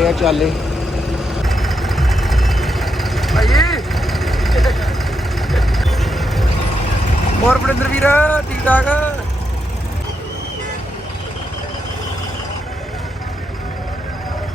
ਉਹਨੇ ਆ ਚਾਲੇ ਭਾਈ ਹੋਰ ਬਰਿੰਦਰ ਵੀਰ ਠੀਕ ਠਾਕ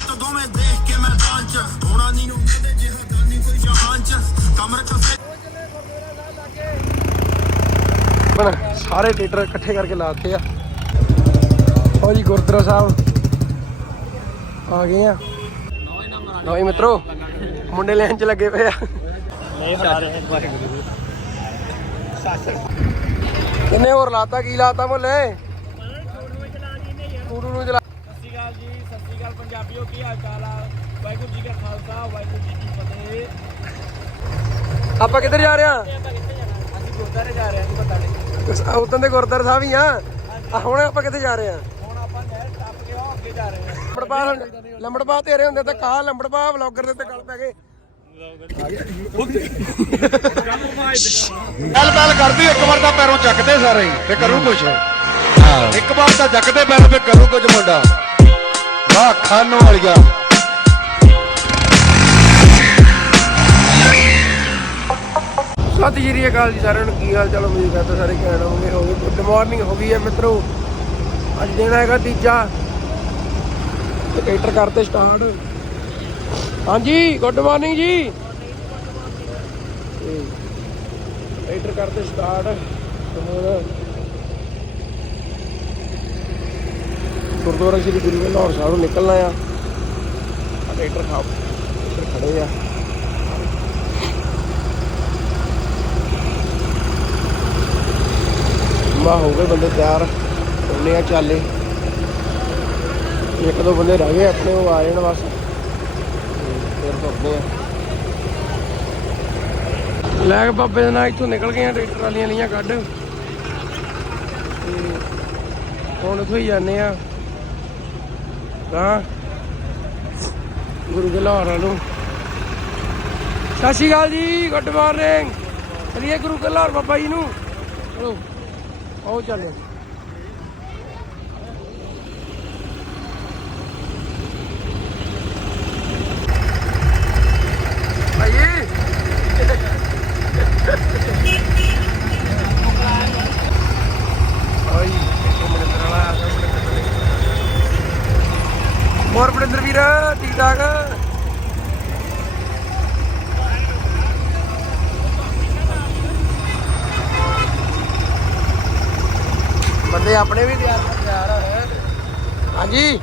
ਤਾਂ ਦੋਵੇਂ ਦੇਖ ਕੇ ਮੈਦਾਨ ਚ ਹੋਣਾ ਨਹੀਂ ਨੂੰ ਕਦੇ ਜਿਹਾ ਕਰਨੀ ਕੋਈ ਜਹਾਨ ਚ ਕਮਰ ਕਸੇ ਬਣ ਸਾਰੇ ਟੀਟਰ ਇਕੱਠੇ ਕਰਕੇ ਲਾਤੇ ਆ ਉਹ ਜੀ ਗੁਰਦੁਆਰਾ ਸਾਹਿਬ ਆ ਗਏ ਆ ਲਓ ਜੀ ਮਿੱਤਰੋ ਮੁੰਡੇ ਲੈਣ ਚ ਲੱਗੇ ਪਏ ਆ। ਕਿੰਨੇ ਹੋਰ ਲਾਤਾ ਕੀ ਲਾਤਾ ਮੁੱਲੇ? ਟੂਡੂ ਨੂੰ ਚਲਾ ਸਤਿ ਸ਼੍ਰੀ ਅਕਾਲ ਜੀ ਸਤਿ ਸ਼੍ਰੀ ਅਕਾਲ ਪੰਜਾਬੀਓ ਕੀ ਹਾਲ ਚਾਲ ਆ ਵਾਹਿਗੁਰੂ ਜੀ ਕਾ ਖਾਲਸਾ ਵਾਹਿਗੁਰੂ ਜੀ ਕੀ ਫਤਿਹ ਆਪਾਂ ਕਿੱਧਰ ਜਾ ਰਹੇ ਆ? ਅਸੀਂ ਗੁਰਦਾਰੇ ਜਾ ਰਹੇ ਹਾਂ ਜੀ ਬਤਾਲੇ ਉਦੋਂ ਦੇ ਗੁਰਦੁਆਰਾ ਸਾਹਿਬ ਹੀ ਆ। ਆ ਹੁਣ ਆਪਾਂ ਕਿੱਥੇ ਜਾ ਰਹੇ ਆ? ਹੁਣ ਆਪਾਂ ਨਹਿਰ ਟੱਪ ਕੇ ਅੱਗੇ ਜਾ ਰਹੇ ਹਾਂ ਲੰਬੜਪਾ ਲੰਬੜਪਾ ਤੇਰੇ ਹੁੰਦੇ ਤੇ ਕਾ ਲੰਬੜਪਾ ਵਲੌਗਰ ਦੇ ਤੇ ਗੱਲ ਪੈ ਗਏ ਗੱਲ ਬੈਲ ਕਰਦੀ ਇੱਕ ਵਾਰ ਤਾਂ ਪੈਰੋਂ ਚੱਕਦੇ ਸਾਰੇ ਫੇ ਕਰੂ ਕੁਛ। ਇੱਕ ਵਾਰ ਤਾਂ ਚੱਕਦੇ ਪੈਰ ਫੇ ਕਰੂ ਕੁਝ ਮੁੰਡਾ। ਵਾਹ ਖਾਨੋ ਵਾਲੀਆ। ਸਤਿ ਸ਼੍ਰੀ ਅਕਾਲ ਜੀ ਸਾਰਿਆਂ ਨੂੰ ਕੀ ਹਾਲ ਚਾਲ ਉਮੀਦ ਕਰਦਾ ਸਾਰੇ ਕਹਿਣ ਹੋਗੇ ਹੋ ਗਏ ਗੁੱਡ ਮਾਰਨਿੰਗ ਹੋ ਗਈ ਹੈ ਮਿੱਤਰੋ। ਅੱਜ ਦਿਨ ਹੈਗਾ ਤੀਜਾ। ਤੇ ਟਰੈਕਟਰ ਕਰਤੇ ਸਟਾਰਟ ਹਾਂਜੀ ਗੁੱਡ ਮਾਰਨਿੰਗ ਜੀ। ਤੇ ਕਰਤੇ ਸਟਾਰਟ ਤੇ ਗੁਰਦੁਆਰਾ ਸ੍ਰੀ ਗੁਰੂ ਗ੍ਰੰਥ ਸਾਹਿਬ ਨੂੰ ਨਿਕਲਣਾ ਆ। ਆਹ ਟਰੈਕਟਰ ਖੜੇ ਆ। ਮਾ ਹੋ ਗਏ ਬੰਦੇ ਤਿਆਰ। ਉਹਨੇ ਆ ਚਾਲੇ। ਇੱਕ ਦੋ ਬੰਦੇ ਰਹਿ ਗਏ ਆਪਣੇ ਉਹ ਆ ਜਾਣ ਬਸ। ਫਿਰ ਤੁਰਦੇ ਆ। ਲੈ ਕੇ ਬਾਬੇ ਦੇ ਨਾਲ ਇੱਥੋਂ ਨਿਕਲ ਗਏ ਆ ਟਰੈਕਟਰ ਵਾਲੀਆਂ ਲੀਆਂ ਕੱਢ। ਤੇ ਹੁਣ ਇੱਥੋਂ ਹੀ ਜਾਂਦੇ ਆ। ਤਾਂ ਗੁਰੂ ਦੇ ਲਾਹੌਰ ਨੂੰ ਸਤਿ ਸ਼੍ਰੀ ਅਕਾਲ ਜੀ ਗੁੱਡ ਮਾਰਨਿੰਗ। ਚਲਿਏ ਗੁਰੂ ਕੇ ਲਾਹੌਰ ਬਾਬਾ ਜੀ ਨੂੰ। ਚਲੋ ਆਓ ਚੱਲੇ ਭਾਈ ਓਏ ਇੱਕ ਮਿੰਟ ਵਾਲਾ ਹੋਰ ਬਰਿੰਦਰ ਵੀਰ ਠੀਕ ਠਾਕ? ਬੰਦੇ ਆਪਣੇ ਵੀ ਤਿਆਰ ਤਿਆਰ ਹੋਏ ਹਾਂਜੀ?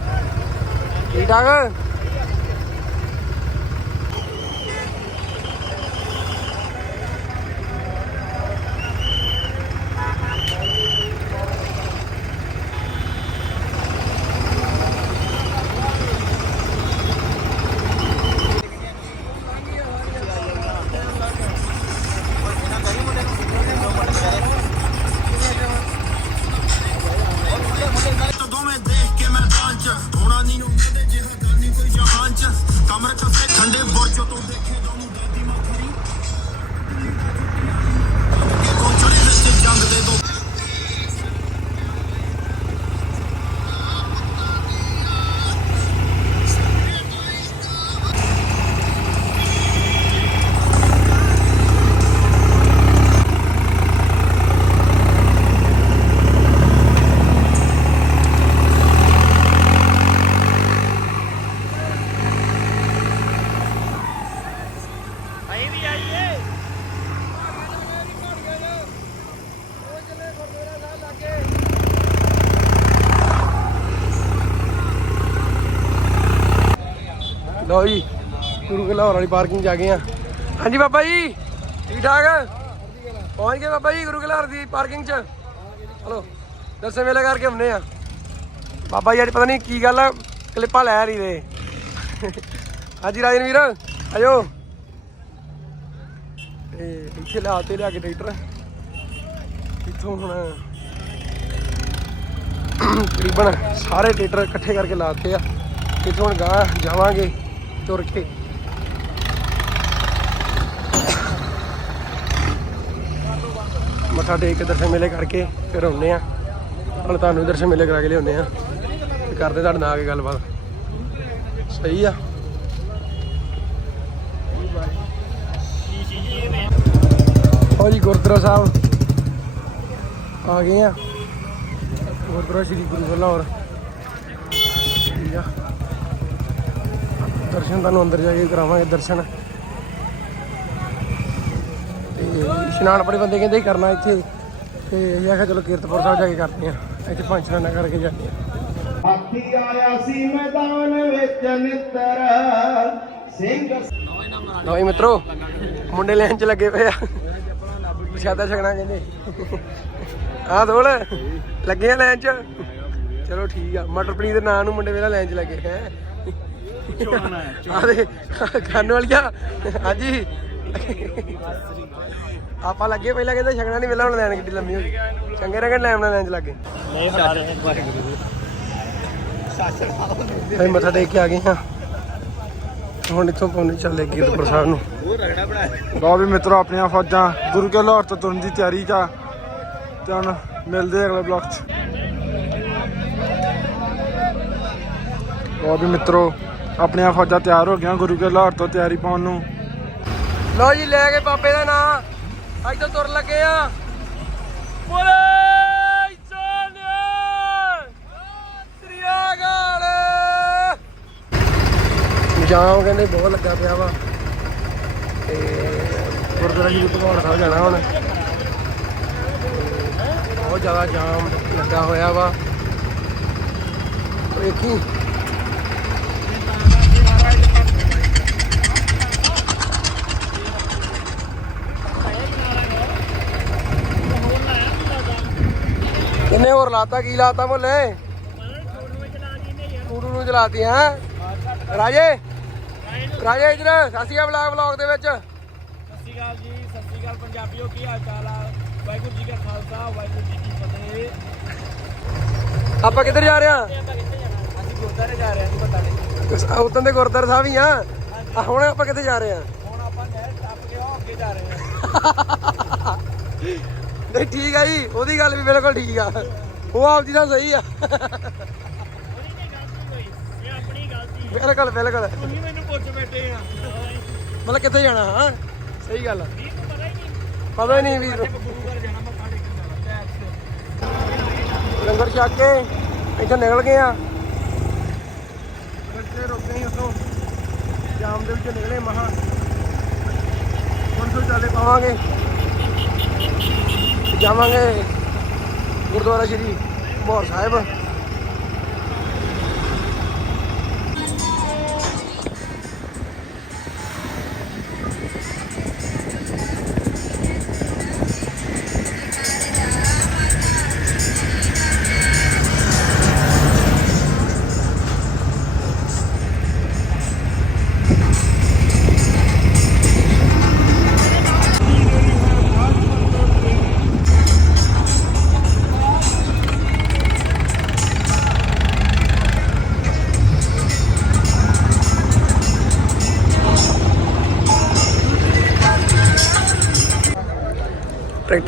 ਠੀਕ ਠਾਕ? ਲਾਹੌਰ ਵਾਲੀ ਪਾਰਕਿੰਗ ਜਾ ਗਏ ਆ ਹਾਂਜੀ ਬਾਬਾ ਜੀ, ਠੀਕ ਠਾਕ? ਪਹੁੰਚ ਗਏ ਬਾਬਾ ਜੀ, ਗੁਰੂ ਕੇ ਦੀ ਪਾਰਕਿੰਗ 'ਚ। ਹਲੋ, ਦਰਸ਼ਨ ਵੇਲੇ ਕਰਕੇ ਹੁੰਨੇ ਆ ਬਾਬਾ ਜੀ, ਅੱਜ ਪਤਾ ਨਹੀਂ ਕੀ ਗੱਲ ਆ, ਕਲਿੱਪਾਂ ਲੈ ਨਹੀਂ ਦੇ ਹਾਂਜੀ ਰਾਜਨ ਵੀਰ ਆਜੋ ਤੇ ਇੱਥੇ ਲਾ ਤੇ ਲਿਆ ਕੇ ਟਰੈਕਟਰ। ਇੱਥੋਂ ਹੁਣ ਤਕਰੀਬਨ ਸਾਰੇ ਟਰੈਕਟਰ ਇਕੱਠੇ ਕਰਕੇ ਲਾਤੇ ਆ। ਇੱਥੋਂ ਹੁਣ ਗਾਂ ਜਾਵਾਂਗੇ ਤੁਰ ਕੇ। ਮੱਥਾ ਟੇਕ ਕੇ ਦਰਸ਼ਨ ਮੇਲੇ ਕਰਕੇ ਫਿਰ ਆਉਂਦੇ ਆ ਹੁਣ ਤੁਹਾਨੂੰ ਦਰਸ਼ਨ ਮੇਲੇ ਕਰਾ ਕੇ ਲਿਆਉਂਦੇ ਆ ਤੇ ਕਰਦੇ ਤੁਹਾਡੇ ਨਾਲ ਆ ਕੇ ਗੱਲਬਾਤ। ਸਹੀ ਆ। ਹੋ ਜੀ, ਗੁਰਦੁਆਰਾ ਸਾਹਿਬ। ਆ ਗਏ ਆ। ਗੁਰਦੁਆਰਾ ਸ੍ਰੀ ਗੁਰੂ ਬਲੌਰ ਠੀਕ ਆ। ਦਰਸ਼ਨ ਤੁਹਾਨੂੰ ਅੰਦਰ ਜਾ ਕੇ ਕਰਾਵਾਂਗੇ, ਦਰਸ਼ਨ। ਤੇ ਇਸ਼ਨਾਨ ਬੜੇ ਬੰਦੇ ਕਹਿੰਦੇ ਕਰਨਾ ਇੱਥੇ। ਤੇ ਅਸੀਂ ਆਖਿਆ ਚਲੋ ਕੀਰਤਪੁਰ ਸਾਹਿਬ ਜਾ ਕੇ ਕਰਦੇ ਆ ਇੱਥੇ ਪੰਜ ਇਸ਼ਨਾਨਾਂ ਕਰਕੇ ਜਾਂਦੇ ਆ ਹਾਥੀ ਆਇਆ ਸੀ ਮੈਦਾਨ ਵਿੱਚ ਨਿੱਤਰ ਸਿੰਘ ਜੀ ਮਿੱਤਰੋ ਮੁੰਡੇ ਲਾਈਨ 'ਚ ਲੱਗੇ ਪਏ ਆ। ਪ੍ਰਸ਼ਾਦਾ ਛਕਣਾ ਕਹਿੰਦੇ। ਆਹ ਦੋਲ ਲੱਗੇ ਆ ਲਾਈਨ 'ਚ। ਚਲੋ ਠੀਕ ਆ ਮਟਰ ਪਨੀਰ ਦੇ ਨਾਂ ਨੂੰ ਮੁੰਡੇ ਵੇਲਾ ਲਾਈਨ 'ਚ ਲੱਗੇ ਹੈ ਆਹ ਦੇ ਖਾਣ ਵਾਲੀਆਂ। ਹਾਂਜੀ। ਆਪਾਂ ਲੱਗੇ ਪਹਿਲਾਂ ਕਹਿੰਦੇ ਛਕਣਾ ਨਹੀਂ ਹੁਣ ਲਾਈਨ ਕਿੱਡੀ ਲੰਮੀ ਹੋ ਗਈ। ਚੰਗੇ ਲਾਈਨ ਨਾਲ ਲਾਈਨ 'ਚ ਲੱਗੇ ਅਸੀਂ ਮੱਥਾ ਟੇਕ ਕੇ ਆ ਗਏ ਹਾਂ। ਹੁਣ ਇੱਥੋਂ ਪਹੁੰਚ ਚੱਲੇ ਕੀਰਤਪੁਰ ਸਾਹਿਬ ਨੂੰ। ਲਓ ਵੀ ਮਿੱਤਰੋ ਆਪਣੀਆਂ ਫੌਜਾਂ। ਗੁਰੂ ਕੇ ਲਾਹੌਰ ਤੋਂ ਤੁਰਨ ਦੀ ਤਿਆਰੀ 'ਚ ਆ। ਤੇ ਹੁਣ ਮਿਲਦੇ ਅਗਲੇ ਬਲੌਗ 'ਚ। ਲਓ ਵੀ ਮਿੱਤਰੋ ਆਪਣੀਆਂ ਫੌਜਾਂ ਤਿਆਰ ਹੋ ਗਈਆਂ ਗੁਰੂ ਕੇ ਲਾਹੌਰ ਤੋਂ ਤਿਆਰੀ ਪਾਉਣ ਨੂੰ। ਲਓ ਜੀ ਲੈ ਕੇ ਬਾਬੇ ਦਾ ਨਾਂ। ਅੱਜ ਤੋਂ ਤੁਰ ਲੱਗੇ ਆ। ਬੋਲੇ ਸੋਨਿਆ ਸ੍ਰੀਆਗਾਲ ਜਾਮ ਕਹਿੰਦੇ ਬਹੁਤ ਲੱਗਾ ਪਿਆ ਵਾ। ਤੇ ਗੁਰਦੁਆਰਾ ਜੀ ਭਗਵਾਨ ਸਾਹਿਬ ਜਾਣਾ ਹੁਣ। ਬਹੁਤ ਜ਼ਿਆਦਾ ਜਾਮ ਲੱਗਾ ਹੋਇਆ ਵਾ। ਵੇਖੀ ਕਿੰਨੇ ਹੋਰ ਲਾਤਾ ਕੀ ਲਾਤਾ ਬੋਲੇ ਟੂੜੂ ਨੂੰ ਚਲਾਤੀ ਹੈ? ਰਾਜੇ? ਰਾਜੇ ਇਧਰ ਸਾਸੀਆ ਬਲਾਗ ਬਲੌਗ ਦੇ ਵਿੱਚ ਸਤਿ ਸ਼੍ਰੀ ਅਕਾਲ ਜੀ ਸਤਿ ਸ਼੍ਰੀ ਅਕਾਲ ਪੰਜਾਬੀਓ ਕੀ ਹਾਲ ਚਾਲ ਆ ਵਾਹਿਗੁਰੂ ਜੀ ਕਾ ਖਾਲਸਾ ਵਾਹਿਗੁਰੂ ਜੀ ਕੀ ਫਤਿਹ ਆਪਾਂ ਕਿੱਧਰ ਜਾ ਰਹੇ ਆ ਅਸੀਂ ਗੁਰਦਾਰੇ ਜਾ ਰਹੇ ਹਾਂ? ਜੀ ਪਤਾ ਨਹੀਂ ਉਦੋਂ ਦੇ ਗੁਰਦੁਆਰਾ ਸਾਹਿਬ ਹੀ ਆ। ਆ ਹੁਣ ਆਪਾਂ ਕਿੱਥੇ ਜਾ ਰਹੇ ਆ ਹੁਣ ਆਪਾਂ ਨਹਿਰ ਟੱਪ ਕੇ ਅੱਗੇ ਜਾ ਰਹੇ ਹਾਂ। ਨਹੀਂ, ਠੀਕ ਆ ਜੀ, ਉਹਦੀ ਗੱਲ ਵੀ ਬਿਲਕੁਲ ਠੀਕ ਆ। ਉਹ ਆਪ ਜੀ ਨਾਲ ਸਹੀ ਆ। ਬਿਲਕੁਲ ਬਿਲਕੁਲ। ਤੁਸੀਂ ਮੈਨੂੰ ਪੁੱਛ ਬੈਠੇ ਆ ਮਤਲਬ ਕਿੱਥੇ ਜਾਣਾ, ਹਾਂ? ਸਹੀ ਗੱਲ ਪਤਾ ਹੀ ਨਹੀਂ ਵੀਰ। ਲੰਗਰ ਛਕ ਕੇ ਇੱਥੇ ਨਿਕਲ ਗਏ ਆ। ਰਸਤੇ ਰੁਕ ਗਏ ਉਤੋਂ ਜਾਮ ਦੇ ਵਿੱਚ ਨਿਕਲੇ, ਮਹਾ। ਹੁਣ ਤੋਂ ਚਾਲੇ ਪਾਵਾਂਗੇ। ਜਾਵਾਂਗੇ ਗੁਰਦੁਆਰਾ ਸ਼੍ਰੀ ਮੋਹਰ ਸਾਹਿਬ।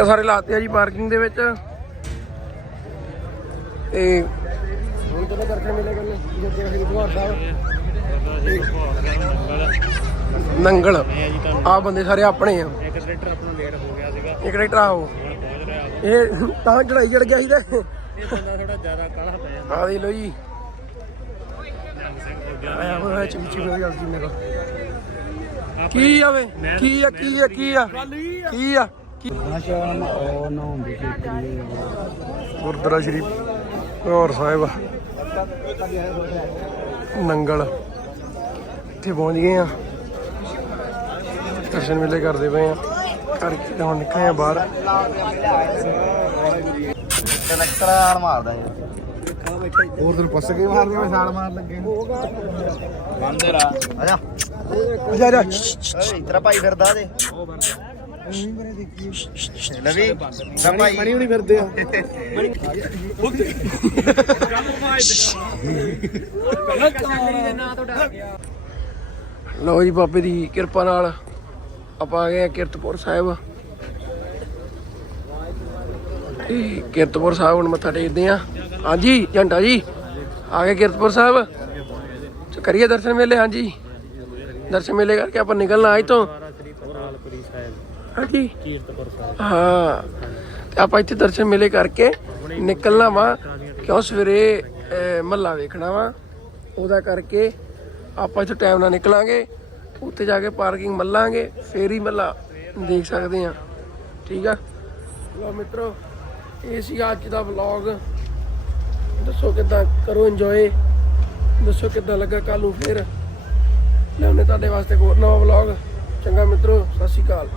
ਟਰੈਕਟਰ ਸਾਰੇ ਲਾਤੇ ਆ ਜੀ ਪਾਰਕਿੰਗ ਦੇ ਵਿੱਚ। ਤੇ ਹੁਣ ਤੋਂ ਦਰਸ਼ਨ ਮਿਲੇ ਕਰਨੇ ਗੁਰਦੁਆਰਾ ਸ੍ਰੀ ਗੁਰਦੁਆਰਾ ਸਾਹਿਬ ਨੰਗਲ। ਆ ਬੰਦੇ ਸਾਰੇ ਆਪਣੇ ਆ। ਇੱਕ ਟਰੈਕਟਰ ਆਪਣਾ ਲੇਟ ਹੋ ਗਿਆ ਸੀਗਾ। ਇੱਕ ਟਰੈਕਟਰ ਆਓ ਇਹ ਤਾਂ ਚੜਾਈ ਚੜ ਗਿਆ ਸੀ ਤੇ। ਇਹ ਬੰਦਾ ਥੋੜਾ ਜ਼ਿਆਦਾ ਕਾਲਾ ਪਿਆ। ਆ ਦੇ ਲੋ ਜੀ। ਆਇਆ ਹੋਇਆ ਚਿਮ ਚਿਮ ਹੋ ਜਾਂਦੀ ਮੇਰੇ ਕੋਲ। ਕੀ ਆ ਕੀ ਆ ਕੀ ਆ ਕੀ ਆ? ਕੀ ਆ? ਕੀ ਗੁਰਦੁਆਰਾ ਸ਼੍ਰੀ ਹੋਰ ਸਾਹਿਬ ਨੰਗਲ। ਇੱਥੇ ਪਹੁੰਚ ਗਏ ਆ। ਦਰਸ਼ਨ ਮੇਲੇ ਕਰਦੇ ਪਏ ਆ। ਕਰਕੇ ਤੇ ਹੁਣ ਨਿਕਲੇ ਆ ਬਾਹਰ। ਕਨੈਕਟਰ ਮਾਰਦਾ ਹੋਰ ਤੈਨੂੰ ਪੁੱਛ ਕੇ ਮਾਰਦੇ ਮੈਂ ਛਾਲ ਮਾਰ ਲੱਗੇ ਬੰਦਰ ਆ। ਆਜਾ ਜਾ। ਜਾ ਓਏ ਤੇਰਾ ਭਾਈ ਫਿਰਦਾ ਦੇ ਲਵੀ ਤੇਰਾ ਭਾਈ ਮਣੀ ਹੁਣੀ ਫਿਰਦੇ ਆ। ਲਓ ਜੀ ਬਾਬੇ ਦੀ ਕਿਰਪਾ ਨਾਲ ਆਪਾਂ ਆ ਗਏ ਆ ਕਿਰਤਪੁਰ ਸਾਹਿਬ। ਤੇ ਕਿਰਤਪੁਰ ਸਾਹਿਬ ਹੁਣ ਮੱਥਾ ਟੇਕਦੇ ਆ। ਹਾਂਜੀ ਘੰਟਾ ਜੀ। ਆ ਗਏ ਕਿਰਤਪੁਰ ਸਾਹਿਬ। ਕਰੀਏ ਦਰਸ਼ਨ ਮੇਲੇ ਹਾਂਜੀ। ਦਰਸ਼ਨ ਮੇਲੇ ਕਰਕੇ ਆਪਾਂ ਨਿਕਲਣਾ ਅੱਜ ਤੋਂ ਹਾਂਜੀ। ਕੀਰਤਪੁਰ ਸਾਹਿਬ। ਹਾਂ। ਤੇ ਆਪਾਂ ਇੱਥੇ ਦਰਸ਼ਨ ਮੇਲੇ ਕਰਕੇ ਨਿਕਲਣਾ ਵਾ। ਕਿਉਂ ਸਵੇਰੇ ਮੱਲਾ ਵੇਖਣਾ ਵਾ। ਉਹਦਾ ਕਰਕੇ ਆਪਾਂ ਇੱਥੇ ਟਾਈਮ ਨਾਲ ਨਿਕਲਾਂਗੇ। ਉੱਥੇ ਜਾ ਕੇ ਪਾਰਕਿੰਗ ਮੱਲਾਂਗੇ। ਫੇਰ ਹੀ ਮੱਲਾ ਦੇਖ ਸਕਦੇ ਆ ਠੀਕ ਆ? ਲੋ ਮਿੱਤਰੋ ਇਹ ਸੀਗਾ ਅੱਜ ਦਾ ਵਲੌਗ ਦੱਸੋ ਕਿੱਦਾਂ ਕਰੋ ਇੰਜੋਏ ਦੱਸੋ ਕਿੱਦਾਂ ਲੱਗਾ ਕੱਲ ਨੂੰ ਫੇਰ। ਲਿਆਉਣੇ ਤੁਹਾਡੇ ਵਾਸਤੇ ਹੋਰ ਨਵਾਂ ਵਲੌਗ ਚੰਗਾ ਮਿੱਤਰੋ ਸਤਿ ਸ਼੍ਰੀ ਅਕਾਲ।